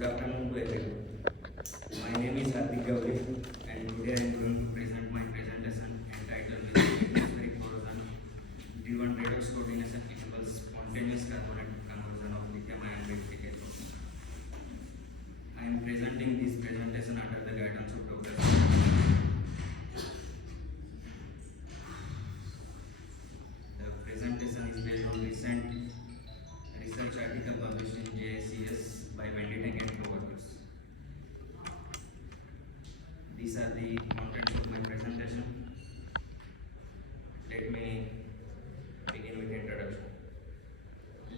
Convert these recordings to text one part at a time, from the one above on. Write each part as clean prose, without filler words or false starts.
Good afternoon to everyone. My name is Hardik Gavri and today I am going to present my presentation entitled Atmospheric corrosion driven redox coordination enables spontaneous carbonate conversion of lithium-ion battery cathodes. I am presenting this presentation under the guidance of Dr. The presentation is based on recent research article published in JSCS by Venditech and co-authors. These are the contents of my presentation. Let me begin with introduction.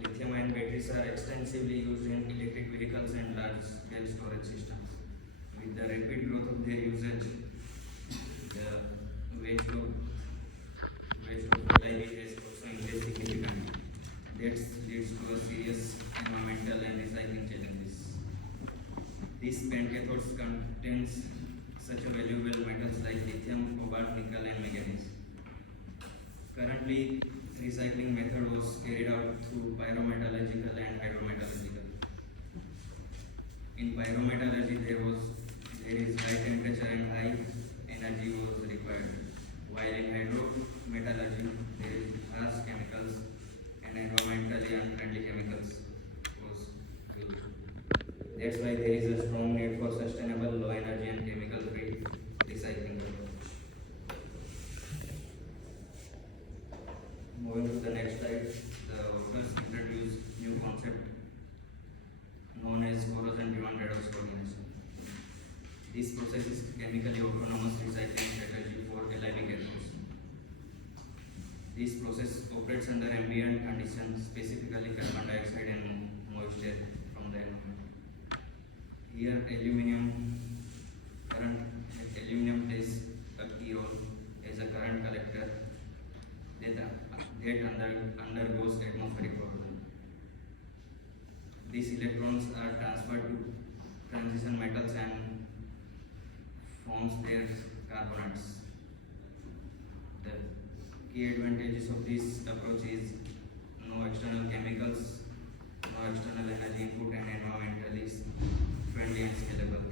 Lithium-ion batteries are extensively used in electric vehicles and large-scale storage systems. With the rapid growth of their usage, the waste of LIV has also increased significantly. That leads to a serious environmental and recycling challenges. These spent cathodes contains such a valuable metals like lithium, cobalt, nickel, and manganese. Currently, recycling method was carried out through pyrometallurgical and hydrometallurgical. In pyrometallurgy, there is high temperature and high energy was required, while in hydrometallurgy, there is harsh chemicals and environmentally unfriendly chemicals was used. That's why there is a strong need for sustainable, low energy and chemical free recycling approach. Moving to the next slide, the authors introduce new concept known as corrosion driven redox coordination. This process is chemically autonomous recycling strategy for LIV cathodes. This process operates under ambient conditions, specifically carbon dioxide and moisture from the environment. Here, aluminum plays a key role as a current collector that undergoes atmospheric corrosion. These electrons are transferred to transition metals and forms their carbonates. The key advantages of this approach is no external chemicals, no external energy input, and environmentally friendly and scalable.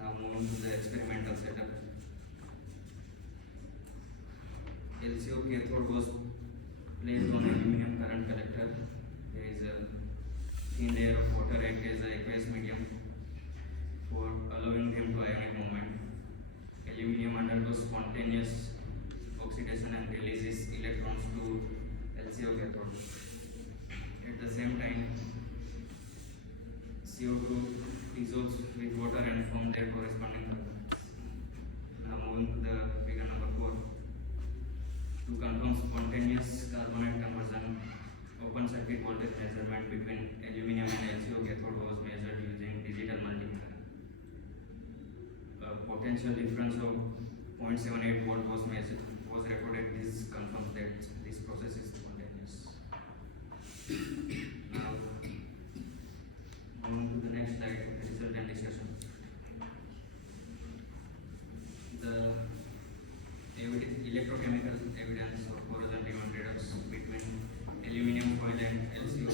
Now moving to the experimental setup. LCO cathode was placed on aluminum current collector. There is a thin layer of water act as a aqueous medium for allowing them to ionic movement. Aluminum undergoes spontaneous oxidation and releases electrons to LCO cathode. At the same time, CO2 dissolves with water and form their corresponding carbonates. Now moving to the figure number 4. To confirm spontaneous carbonate conversion, open circuit voltage measurement between aluminum and LCO cathode was measured using digital multimeter. A potential difference of 0.78 volt was recorded. This confirms that this process is spontaneous. Now, moving to the next slide, result and discussion. The electrochemical evidence of corrosion driven redox between aluminum foil and LCO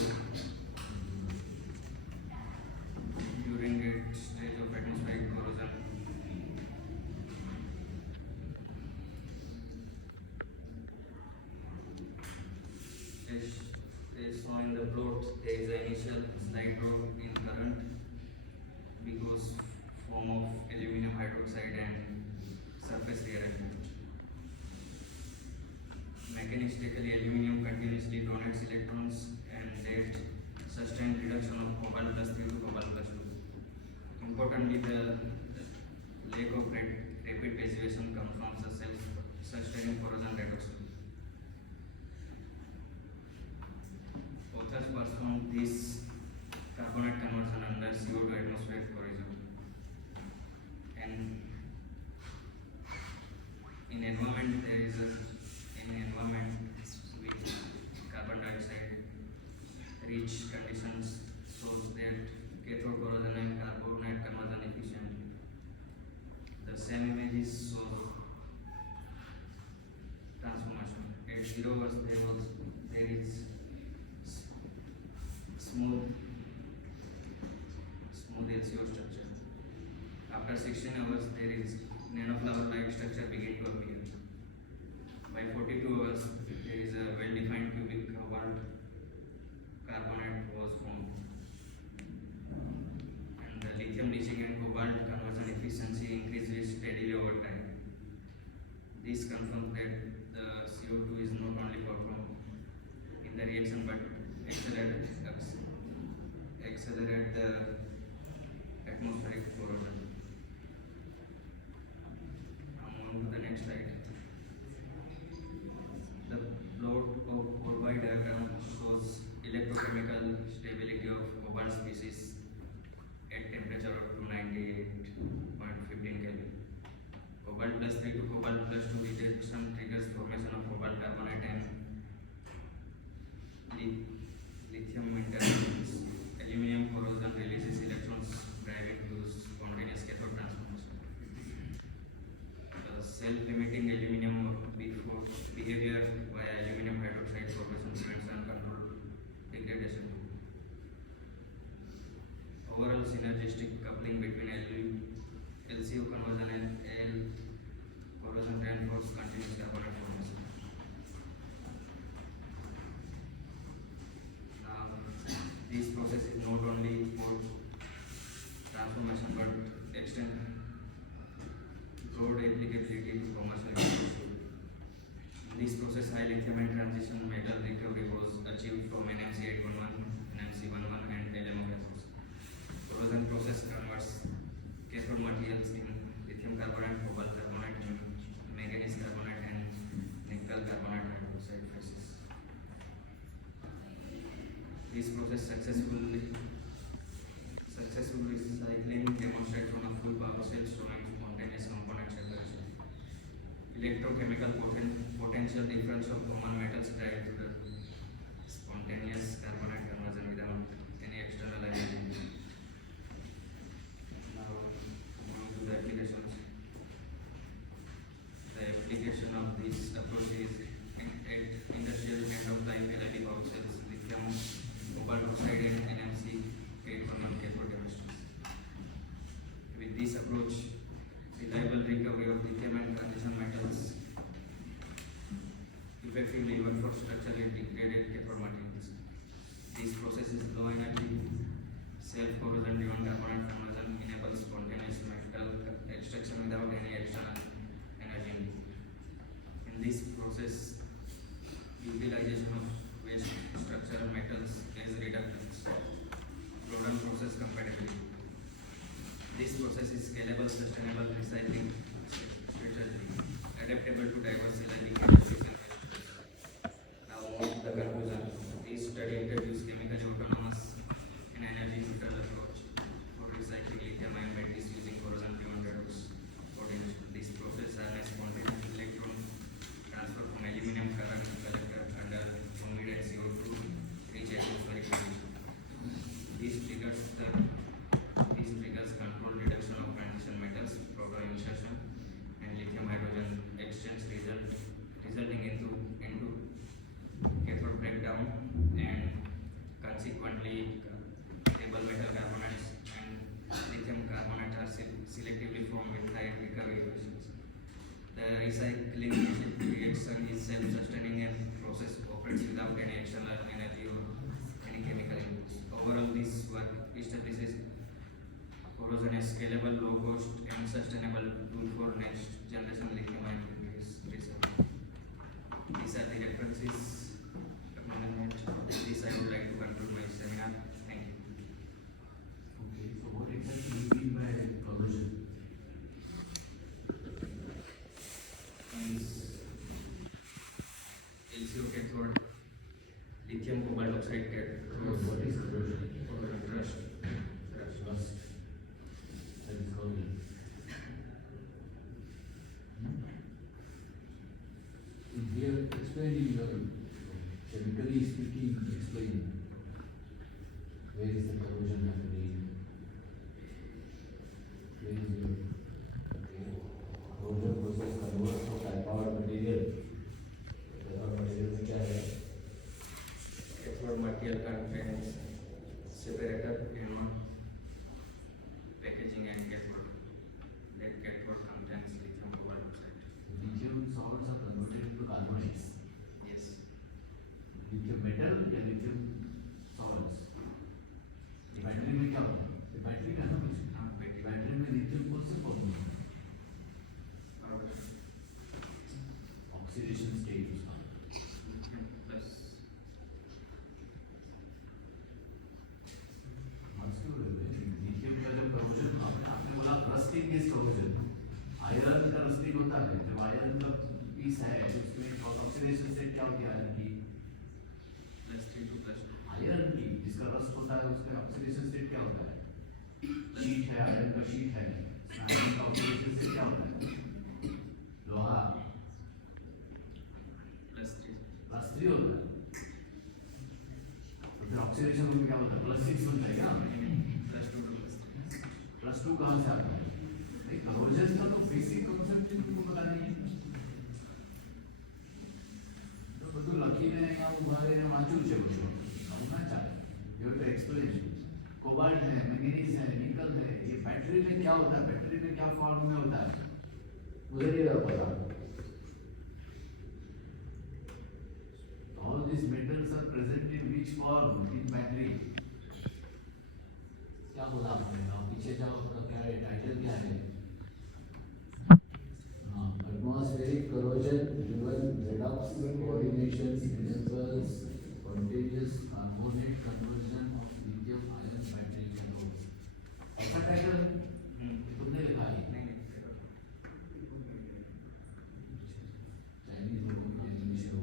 during that stage of atmospheric corrosion. As shown in the plot, there is an initial slight drop in current because form of aluminum hydroxide and surface rearrangement. Mechanistically, aluminum continuously donates electrons and that sustained reduction of cobalt plus 3 to cobalt plus 2. Importantly, the lack of rapid passivation comes from the self-sustaining corrosion reduction. Authors performed this carbonate conversion under CO2 atmospheric corrosion. And in environment, there is an environment with carbon dioxide rich conditions shows that cathode corrosion and carbonate conversion efficiently. The same images show transformation. At 0 volts there is smooth smooth LCO structure. After 16 hours, there is nanoflower-like structure begin to appear. By 42 hours, there is a well-defined cubic cobalt carbonate was formed. And the lithium leaching and cobalt conversion efficiency increases steadily over time. This confirms that the CO2 is not only performed in the reaction but accelerate the atmospheric corrosion. Now moving to the next slide. The plot of Corby diagram shows electrochemical stability of cobalt species at temperature up to 98.15 Kelvin. Cobalt plus 3 to cobalt plus 2 reduction triggers formation of cobalt carbonate and lithium interactions. Aluminum corrosion releases electrons driving to spontaneous cathode transformation. Self-limiting aluminum behavior via aluminum hydroxide formation prevents uncontrolled degradation. Overall synergistic coupling between LCO conversion and Al corrosion reinforces continuous carbonate formation. Now, this process is not only for transformation but extend broad applicability to commercial industry. In this process, high lithium ion transition metal recovery was achieved from NMC 811, NMC 11, and LMO cathodes. Corrosion process converts cathode materials in lithium carbonate, cobalt carbonate, manganese carbonate, and nickel carbonate hydroxide phases. This process successfully recycling demonstrates from a full power cell showing spontaneous component separation. Electrochemical potential difference of common metals drive to the spontaneous carbonate conversion without any external energy. Now, moving to the applications. The application of this approach is at industrial end-of-life LID power cells, lithium, cobalt oxide, and NMC 811 cathode chemistries. With this approach, reliable recovery of lithium and transition metals effectively even for structurally degraded cathode materials. This process is low energy, self-corrosion driven carbonate conversion enables spontaneous metal extraction without any external energy. In this process, utilization of waste structural metals is reductions, broaden process compatibility. This process is scalable, sustainable, recycling strategy, adaptable to diverse LID chemistries and chemistries. Now on to the conclusion. This study introduced chemically autonomous and energy neutral approach for recycling lithium ion batteries using corrosion-driven redox coordination. This process harnesses spontaneous electron transfer from aluminum current collector under humid and CO2 rich atmospheric conditions. These triggers controlled reduction of transition metals, proton insertion, and lithium hydrogen exchange resulting into cathode breakdown and consequently stable metal carbonates and lithium carbonates are selectively formed with high recovery efficiency. The recycling reaction is self-sustaining and process operates without any external energy or any chemical inputs. Overall, this work establishes corrosion is scalable, low cost, and sustainable tool for next generation lithium ion batteries research. These are the references. With this, I would like to conclude my seminar. Thank you. Okay, so what exactly do you mean by corrosion? LCO cathode, lithium cobalt oxide cathode. What is corrosion? Rust. Rust. That is corrosion. Here, explain in your chemically speaking, explain where is the corrosion happening, where is your corrosion process converts to cathode material. Cathode material में क्या है? Cathode material contains separator anode piece है उसमें oxidation state क्या होती है iron की? +3 to +2. Iron की जिसका रस्ट होता है उसका ऑक्सीडेशन स्टेट क्या होता है? शीट है, आयरन का शीट है, आयरन का ऑक्सीडेशन स्टेट क्या होता है? लोहा +3. +3 होता है। तो फिर ऑक्सीडेशन में क्या होता है? +6 बन जाएगा। +2 to +3. +2 कहाँ से आता है? नहीं, करोजन का तो बेसिक कॉन्सेप्ट तुमको पता नहीं है। तो બધું લખીને અહીંયા ઉભા રહીને વાંચ્યું છે બધું આવું ના ચાલે। You have to explain. Cobalt है, मैंगनीज है, निकल है, ये बैटरी में क्या होता है? बैटरी में क्या फॉर्म में होता है? मुझे नहीं पता। All these metals are present in which form? In battery. क्या बोला आपने? आप पीछे जाओ थोड़ा, क्या है टाइटल क्या है? हाँ, atmospheric corrosion driven redox coordinations enables spontaneous carbonate conversion of lithium ion battery cathodes। ऐसा टाइटल तुमने लिखा है? नहीं, चाइनीज लोगों की इंग्लिश हो।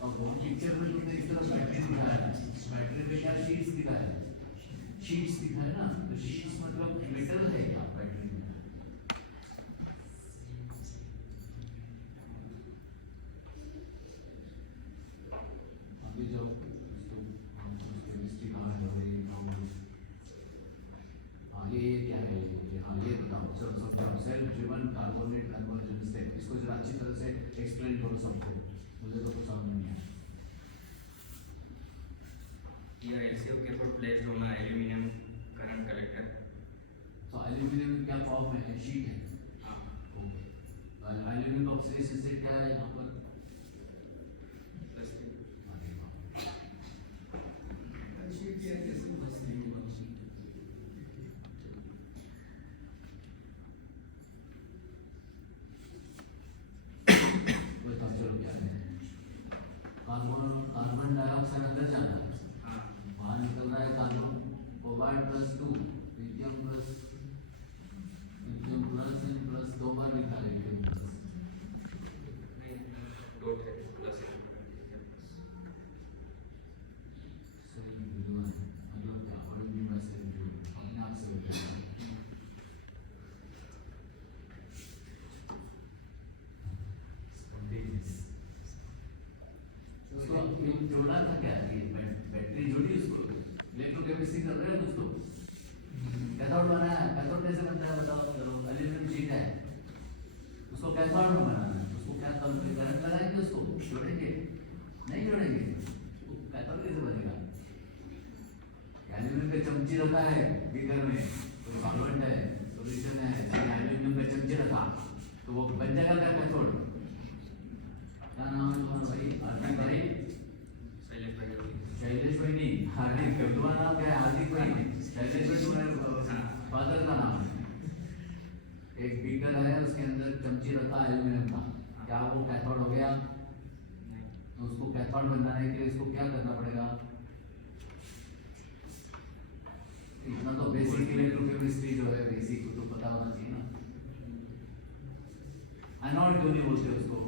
और वो पिक्चर में तुमने इस तरह बैटरी दिखाया है, बैटरी में क्या शीट्स दिखाया है? शीट्स दिखाया है ना, तो शीट्स मतलब मेटल है क्या बैटरी में? अभी जब केमिस्ट्री कहाँ है वही बताओ। हाँ ये क्या है ये? हाँ ये बताओ, चलो समझाओ। Self driven carbonate conversion step, इसको जरा अच्छी तरह से एक्सप्लेन करो सबको, मुझे तो कुछ समझ नहीं आया। Here LCO cathode placed on a aluminum current collector. तो एल्यूमिनियम में क्या फॉर्म है? शीट है। हाँ, ओके, एल्यूमिनियम का ऑक्सीडेशन स्टेट क्या है यहाँ पर? +3. अरे वाह। बताओ चलो क्या है? कार्बन डाइऑक्साइड अंदर जाना है, हाँ, बाहर निकल रहा है carbon, cobalt +2, lithium plus and plus दो बार लिखा है लिथियम प्लस। नहीं, डॉट है, प्लस है, सही बिल्कुल है। मतलब क्या और भी मैसेज जो अपने आप से होता है। Spontaneous। उसको फिर जोड़ा था क्या? ये बैटरी जोड़ी उसको, इलेक्ट्रोकेमिस्ट्री कर रहे हैं कुछ तो। कैथोड बनाया, कैथोड कैसे बनता है बताओ चलो। एल्यूमिनियम शीट है, उसको कैथोड में बनाना है, उसको क्या करंट लगाएंगे, उसको जोड़ेंगे? नहीं जोड़ेंगे, कैथोड कैसे बनेगा? एल्यूमिनियम का चमची रखा है बीकर में, कोई सॉल्वेंट है, सॉल्यूशन है, एल्यूमिनियम का चमची रखा, तो वो बन जाएगा क्या कैथोड? क्या नाम है तुम्हारा भाई? आरती भाई? शैलेश भाई होगी। शैलेश भाई नहीं, हार्दिक, तुम्हारा नाम क्या है? हार्दिक भाई नहीं, शैलेश भाई तुम्हारे फादर का नाम है। एक बीकर है, उसके अंदर चमची रखा एल्यूमिनियम का, क्या वो कैथोड हो गया? नहीं, तो उसको कैथोड बनाने के लिए इसको क्या करना पड़ेगा? इतना तो बेसिक इलेक्ट्रोकेमिस्ट्री जो है बेसिक तो पता होना चाहिए ना। एनोड क्यों नहीं बोलते उसको?